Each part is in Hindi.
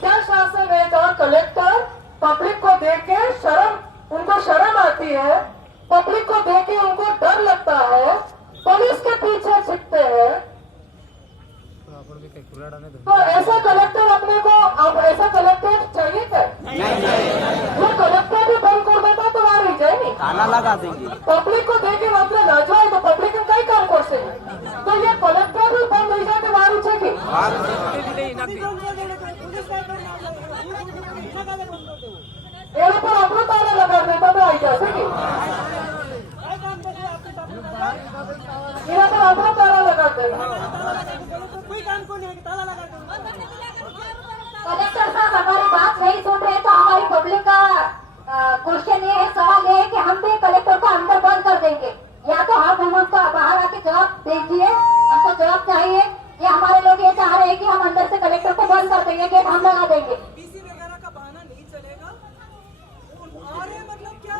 क्या शासन है जहाँ कलेक्टर पब्लिक को देख के उनको शर्म आती है, पब्लिक को देख के उनको डर लगता है, पुलिस के पीछे छिपते हैं। तो ऐसा कलेक्टर अपने को, अब ऐसा कलेक्टर चाहिए क्या? वो कलेक्टर भी बंद कर देता तो वहां रह जाएगी, ताला लगा देंगे। पब्लिक को देखे मतलब ना जाए तो पब्लिक में कई काम कर से, तो ये कलेक्टर भी बंद हो जाए तो वहां रुचेगी। ये पर अपना ताला लगा देता तो आई जा सके, यहाँ पर अपना ताला लगा देगा। कलेक्टर साहब हमारी बात नहीं सुन रहे तो हमारी पब्लिक का क्वेश्चन ये है, सवाल ये है कि हम भी कलेक्टर को अंदर बंद कर देंगे, या तो आप हम उनको बाहर आके जवाब दीजिए, हमको जवाब चाहिए। ये हमारे लोग ये चाह रहे हैं कि हम अंदर से कलेक्टर को बंद कर देंगे, गेट हम लगा देंगे। डीसी वगैरह का बहाना नहीं चलेगा। अरे मतलब क्या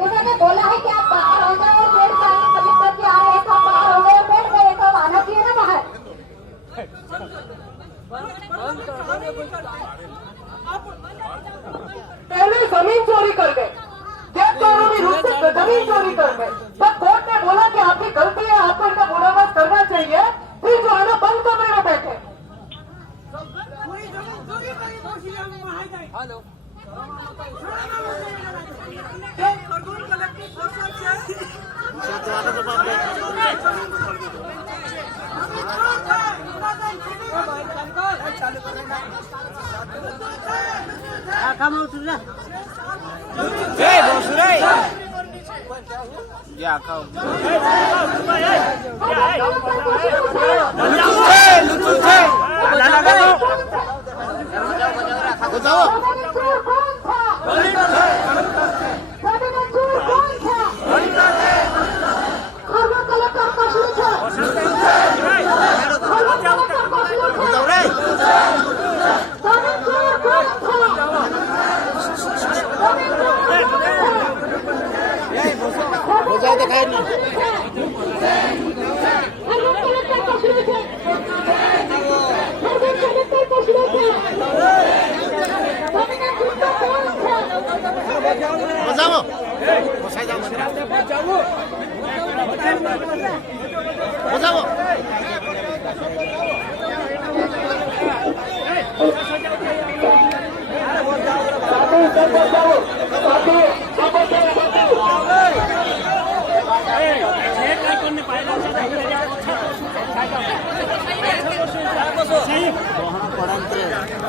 उन्होंने बोला है कि आप बाहर हो जाए और पेड़ के आगे कलेक्टर जी आ रहे हैं तो आप बाहर हो गए, पेड़ गए तो आना चाहिए ना बाहर। पहले जमीन चोरी कर गए, गेट तोड़ने में रूप से जमीन चोरी कर गए, तब कोर्ट ने बोला कि आपकी गलती है, आपको इनका मुनाफा करना चाहिए, फिर जो है ना बंद कमरे में बैठे। हेलो खरगोन कलेक्टर पड़ा